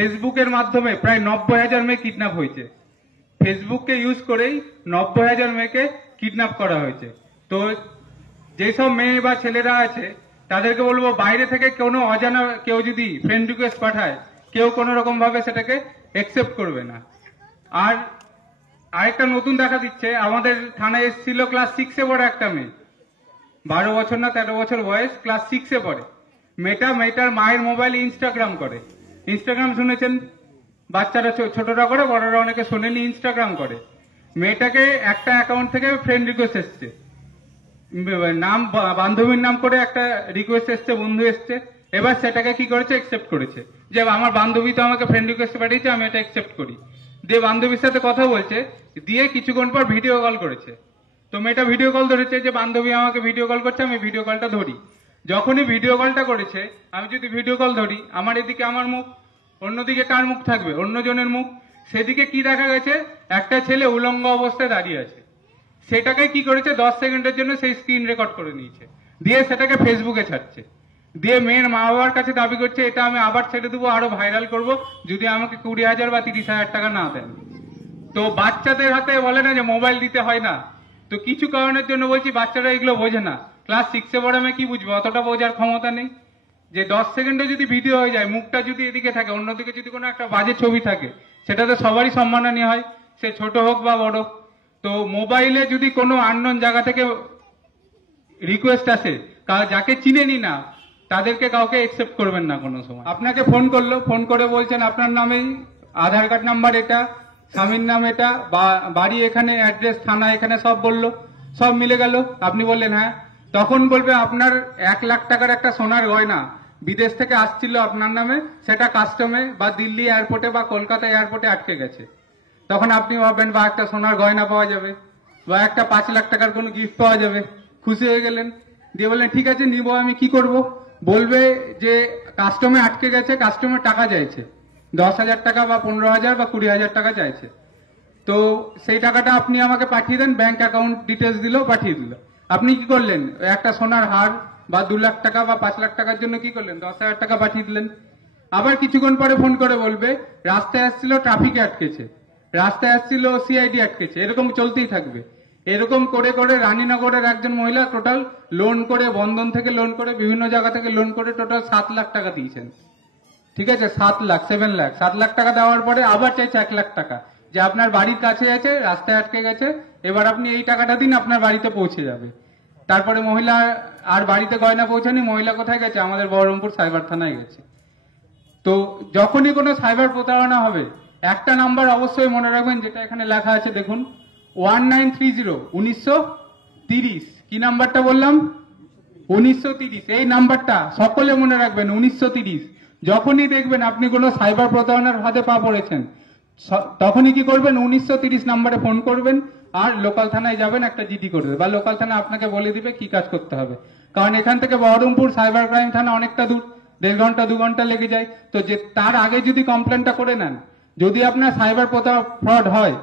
ফেসবুকের মাধ্যমে প্রায় 90,000 মেয়ে কিডন্যাপ হয়েছে। ফেসবুককে ইউজ করেই 90,000 মেয়েকে কিডন্যাপ করা হয়েছে। তো যেসব মেয়ে বা ছেলেরা আছে তাদেরকে বলবো, বাইরে থেকে কোনো অজানা কেউ যদি ফ্রেন্ড রিকোয়েস্ট পাঠায়, কেউ কোনো রকম ভাবে সেটাকে একসেপ্ট করবে না। আর আরেকটা নতুন দেখা দিচ্ছে, আমাদের থানায় এসেছিল ক্লাস 6-এ পড়ে একটা মেয়ে, 12 বছর না 13 বছর বয়স, ক্লাস 6-এ পড়ে। মেয়েটার মায়ের মোবাইলে ইনস্টাগ্রাম করে। ইনস্টাগ্রাম শুনেছেন, বাচ্চারা ছোটরা করে, বড়রা অনেকে শোনেনি, ইনস্টাগ্রাম করে। মেয়েটাকে একটা অ্যাকাউন্ট থেকে ফ্রেন্ড রিকোয়েস্ট এসছে, নাম বান্ধবীর নাম করে একটা রিকোয়েস্ট এসছে, বন্ধু এসছে। এবার সেটাকে কি করেছে, একসেপ্ট করেছে, যে আমার বান্ধবী তো আমাকে ফ্রেন্ড রিকোয়েস্ট পাঠিয়েছে, আমি এটা একসেপ্ট করি। দিয়ে বান্ধবীর সাথে কথা বলছে, দিয়ে কিছুক্ষণ পর ভিডিও কল করেছে। তো মেয়েটা ভিডিও কল ধরেছে, যে বান্ধবী আমাকে ভিডিও কল করছে, আমি ভিডিও কলটা ধরি। যখনই ভিডিও কলটা করেছে, আমি যদি ভিডিও কল ধরি, আমার এদিকে আমার মুখ, অন্যদিকে কার মুখ থাকবে, অন্যজনের মুখ। সেদিকে কি দেখা গেছে, একটা ছেলে উলঙ্গ অবস্থায় দাঁড়িয়ে আছে। সেটাকে কি করেছে, 10 সেকেন্ডের জন্য সেই স্ক্রিন রেকর্ড করে নিয়েছে, দিয়ে সেটাকে ফেসবুকে ছাড়ছে। দিয়ে মেয়ের মা বাবার কাছে দাবি করছে, এটা আমি আবার ছেড়ে দেবো, আরো ভাইরাল করব, যদি আমাকে 20,000 বা 30,000 টাকা না দেন। তো বাচ্চাদের হাতে বলে না যে মোবাইল দিতে হয় না, তো কিছু কারণের জন্য বলছি বাচ্চারা এগুলো বোঝে না। ক্লাস 6-এ পড়ে আমি কি বুঝবো, অতটা বোঝার ক্ষমতা নেই। যে 10 সেকেন্ডে যদি ভিডিও হয়ে যায়, মুখটা যদি এদিকে থাকে, অন্যদিকে যদি কোনো একটা বাজে ছবি থাকে, সেটাতে সবারই সম্মানহানি হয়, সে ছোট হোক বা বড়। তো মোবাইলে যদি কোনো আননোন জায়গা থেকে রিকোয়েস্ট আসে, যাকে চিনেনি না, তাদেরকে কাউকে একসেপ্ট করবেন না কোনো সময়। আপনাকে ফোন করলো, ফোন করে বলছেন আপনার নামেই আধার কার্ড নাম্বার এটা, স্বামীর নাম এটা, বাড়ি এখানে, অ্যাড্রেস থানা এখানে, সব বললো, সব মিলে গেল। আপনি বললেন হ্যাঁ। তখন বলবে আপনার 1 লাখ টাকার একটা সোনার গয়না বিদেশ থেকে আসছিল আপনার নামে, সেটা কাস্টমে বা দিল্লি এয়ারপোর্টে বা কলকাতা এয়ারপোর্টে আটকে গেছে। তখন আপনি ভাববেন বা একটা সোনার গয়না পাওয়া যাবে, বা একটা 5 লাখ টাকার কোনো গিফট পাওয়া যাবে, খুশি হয়ে গেলেন। দিয়ে বললেন ঠিক আছে নিব, আমি কি করব? বলবে যে কাস্টমে আটকে গেছে, কাস্টমার টাকা চাইছে, 10,000 টাকা বা 15,000 বা 20,000 টাকা চাইছে। তো সেই টাকাটা আপনি আমাকে পাঠিয়ে দেন, ব্যাংক অ্যাকাউন্ট ডিটেলস দিল, পাঠিয়ে দিল। আপনি কি করলেন, একটা সোনার হার বা 2 লাখ টাকা বা 5 লাখ টাকার জন্য কি করলেন, 10,000 টাকা পাঠিয়ে দিলেন। আবার কিছুক্ষণ পরে ফোন করে বলবে রাস্তায় আসছিল, ট্রাফিকে আটকেছে, রাস্তায় আসছিল, সিআইডি আটকেছে, এরকম চলতেই থাকবে। এরকম করে করে রানীনগরের একজন মহিলা টোটাল লোন করে, বন্ধন থেকে লোন করে, বিভিন্ন জায়গা থেকে লোন করে টোটাল 7 লাখ টাকা দিয়েছেন। ঠিক আছে, 7 লাখ, 7 লাখ, 7 লাখ টাকা দেওয়ার পরে আবার চাইছে 1 লাখ টাকা, যে আপনার বাড়ির কাছে আছে, রাস্তায় আটকে গেছে, এবার আপনি এই টাকাটা দিন, আপনার বাড়িতে পৌঁছে যাবে। তারপরে মহিলা আর বাড়িতে গয়না পৌঁছানি, মহিলা কোথায় গেছে, আমাদের বহরমপুর সাইবার থানায় গেছে। তো যখনই কোনো সাইবার প্রতারণা হবে, একটা নাম্বার অবশ্যই মনে রাখবেন, যেটা এখানে লেখা আছে দেখুন, 1930 1930। কি নাম্বারটা বললাম, 1930। এই নাম্বারটা সকলে মনে রাখবেন, 1930। যখনই দেখবেন আপনি কোনো সাইবার প্রতারণার ফাঁদে পা পড়েছেন, তখনই কি করবেন, 1930 নাম্বারে ফোন করবেন, আর লোকাল থানায় যাবেন, একটা জিডি করবে, বা লোকাল থানা আপনাকে বলে দিবে কি কাজ করতে হবে। কারণ এখান থেকে বহরমপুর সাইবার ক্রাইম থানা অনেকটা দূর, 1.5 ঘন্টা 2 ঘন্টা লেগে যায়। তো যে তার আগে যদি কমপ্লেনটা করে নেন, যদি আপনার সাইবার ফ্রড হয়,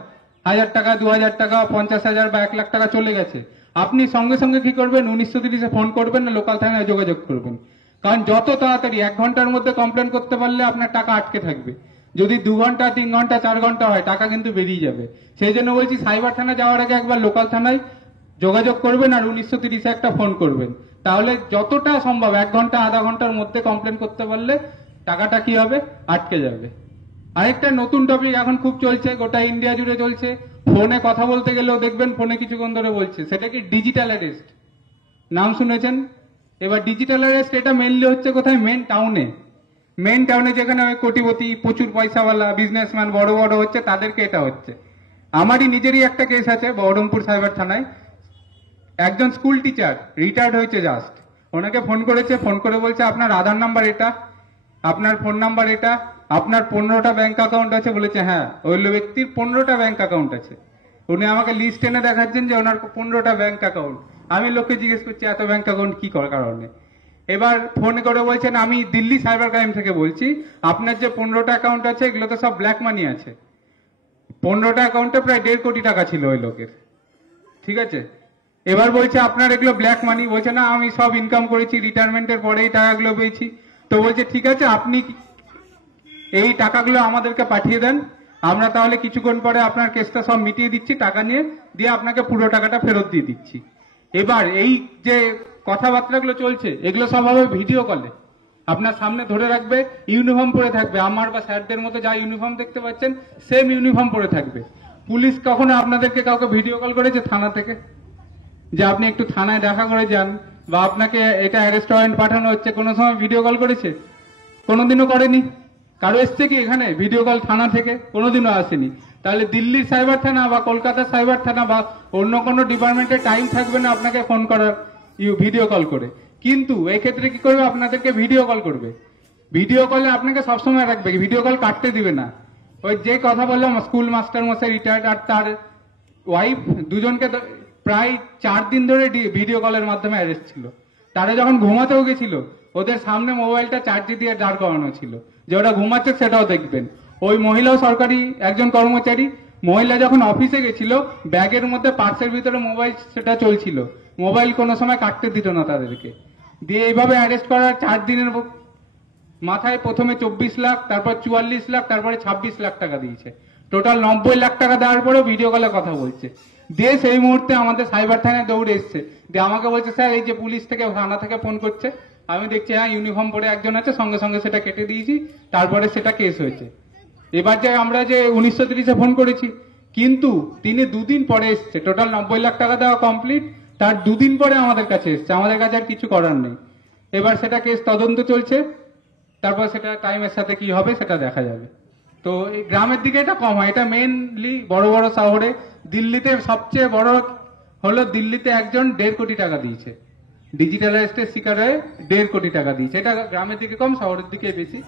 1000 টাকা, 2000 টাকা, 50,000 বা 1 লাখ টাকা চলে গেছে, আপনি সঙ্গে সঙ্গে কি করবেন, 1930-এ ফোন করবেন, না লোকাল থানায় যোগাযোগ করবেন। কারণ যত তাড়াতাড়ি 1 ঘন্টার মধ্যে কমপ্লেন করতে পারলে আপনার টাকা আটকে থাকবে। যদি 2 ঘন্টা, 3 ঘন্টা, 4 ঘন্টা হয়, টাকা কিন্তু বেরিয়ে যাবে। সেই জন্য বলছি সাইবার থানা যাওয়ার আগে একবার লোকাল থানায় যোগাযোগ করবেন, আর 1930-এ একটা ফোন করবেন। তাহলে যতটা সম্ভব 1 ঘন্টা, আধা ঘন্টার মধ্যে কমপ্লেন করতে পারলে টাকাটা কি হবে, আটকে যাবে। আরেকটা নতুন টপিক এখন খুব চলছে, গোটা ইন্ডিয়া জুড়ে চলছে, ফোনে কথা বলতে গেলেও দেখবেন ফোনে কিছুক্ষণ ধরে বলছে, সেটা কি ডিজিটাল অ্যারেস্ট। নাম শুনেছেন? এবার ডিজিটাল অ্যারেস্ট এটা মেইনলি হচ্ছে কোথায়, মেন টাউনে যেখানে কোটিপতি, প্রচুর পয়সাওয়ালা বিজনেসম্যান বড় বড় হচ্ছে, তাদেরকে এটা হচ্ছে। আমারই নিজেরই একটা কেস আছে বহরমপুর সাইবার থানায়। একজন স্কুল টিচার রিটায়ার্ড হয়েছে জাস্ট, ওনাকে ফোন করেছে, ফোন করে বলছে আপনার আধার নাম্বার এটা, আপনার ফোন নাম্বার এটা, আপনার 15টা ব্যাংক অ্যাকাউন্ট আছে। বলেছে হ্যাঁ, ওই ব্যক্তির 15টা ব্যাংক অ্যাকাউন্ট আছে। উনি আমাকে লিস্ট এনে দেখাচ্ছেন যে ওনার 15টা ব্যাংক অ্যাকাউন্ট। আমি লোককে জিজ্ঞেস করছি এত ব্যাংক অ্যাকাউন্ট কি কারণে। এবার ফোন করে বলছেন আমি দিল্লি সাইবার ক্রাইম থেকে বলছি, আপনার যে 15টা অ্যাকাউন্ট আছে এগুলো তো সব ব্ল্যাক মানি আছে। 15টা অ্যাকাউন্টে প্রায় 1.5 কোটি টাকা ছিল ওই লোকের। ঠিক আছে, এবার বলছে আপনার এগুলো ব্ল্যাক মানি। বলছে না, আমি সব ইনকাম করেছি, রিটায়ারমেন্টের পরেই টাকাগুলো পেয়েছি। তো বলছে ঠিক আছে, আপনি এই টাকাগুলো আমাদেরকে পাঠিয়ে দেন, আমরা তাহলে কিছুক্ষণ পরে আপনার কেসটা সব মিটিয়ে দিচ্ছি, টাকা নিয়ে দিয়ে আপনাকে পুরো টাকাটা ফেরত দিয়ে দিচ্ছি। এবার এই যে কথাবার্তাগুলো চলছে এগুলো সব হবে ভিডিও কলে, আপনার সামনে ধরে রাখবে, ইউনিফর্ম পরে থাকবে, আমার বা স্যারদের মতো যা ইউনিফর্ম দেখতে পাচ্ছেন সেম ইউনিফর্ম পরে থাকবে। পুলিশ কখনো আপনাদেরকে কাউকে ভিডিও কল করেছে থানা থেকে যে আপনি একটু থানায় দেখা করে যান, বা আপনাকে এটা অ্যারেস্ট ওয়ারেন্ট পাঠানো হচ্ছে, কোনো সময় ভিডিও কল করেছে? কোনোদিনও করেনি। কারো এসছে কি এখানে ভিডিও কল থানা থেকে? কোনোদিনও আসেনি। তাহলে দিল্লির সাইবার থানা বা কলকাতার সাইবার থানা বা অন্য কোনো ডিপার্টমেন্টের টাইম থাকবে না আপনাকে ফোন করার ভিডিও কল করে। কিন্তু এক্ষেত্রে কি করবে? আপনাদেরকে ভিডিও কল করবে। ভিডিও কলে আপনাকে সবসময় রাখবে, ভিডিও কল কাটতে দিবে না। ওই যে কথা বললাম, স্কুল মাস্টার মশাই রিটায়ার্ড আর তার ওয়াইফ দুজনকে প্রায় 4 দিন ধরে ভিডিও কলের মাধ্যমে অ্যারেস্ট ছিল। তারা যখন ঘুমাতেও গেছিল ওদের সামনে মোবাইলটা চার্জে দিয়ে দাঁড় করানো ছিল যে ওরা ঘুমাচ্ছে সেটাও দেখবেন। ওই মহিলাও সরকারি একজন কর্মচারী। মহিলা যখন অফিসে গেছিল ব্যাগের মধ্যে পার্সের ভিতরে মোবাইল সেটা চলছিল, মোবাইল কোনো সময় কাটতে দিত না তাদেরকে। দিয়ে এইভাবে অ্যারেস্ট করার 4 দিনের মাথায় প্রথমে 24 লাখ, তারপর 44 লাখ, তারপরে 26 লাখ টাকা দিয়েছে। টোটাল 90 লাখ টাকা দেওয়ার পরেও ভিডিও কলে কথা বলছে। দিয়ে সেই মুহূর্তে আমাদের সাইবার থানায় দৌড়ে এসছে, দিয়ে আমাকে বলছে স্যার এই যে পুলিশ থেকে থানা থেকে ফোন করছে। আমি দেখছি হ্যাঁ ইউনিফর্ম পরে একজন আছে, সঙ্গে সঙ্গে সেটা কেটে দিয়েছি, তারপরে সেটা কেস হয়েছে। এবার যে আমরা যে 1930-এ ফোন করেছি, কিন্তু তিনি 2 দিন পরে এসছে। টোটাল 90 লাখ টাকা দেওয়া কমপ্লিট, তার 2 দিন পরে আমাদের কাছে এসছে। আমাদের কাছে আর কিছু করার নেই। এবার সেটা কেস তদন্ত চলছে, তারপর সেটা টাইমের সাথে কি হবে সেটা দেখা যাবে। তো এই গ্রামের দিকে এটা কম হয়, এটা মেইনলি বড় বড় শহরে। দিল্লিতে সবচেয়ে বড় হলো, দিল্লিতে একজন 1.5 কোটি টাকা দিয়েছে, ডিজিটাল অ্যারেস্টের শিকার হয়ে 1.5 কোটি টাকা দিয়েছে। এটা গ্রামের দিকে কম, শহরের দিকে বেশি।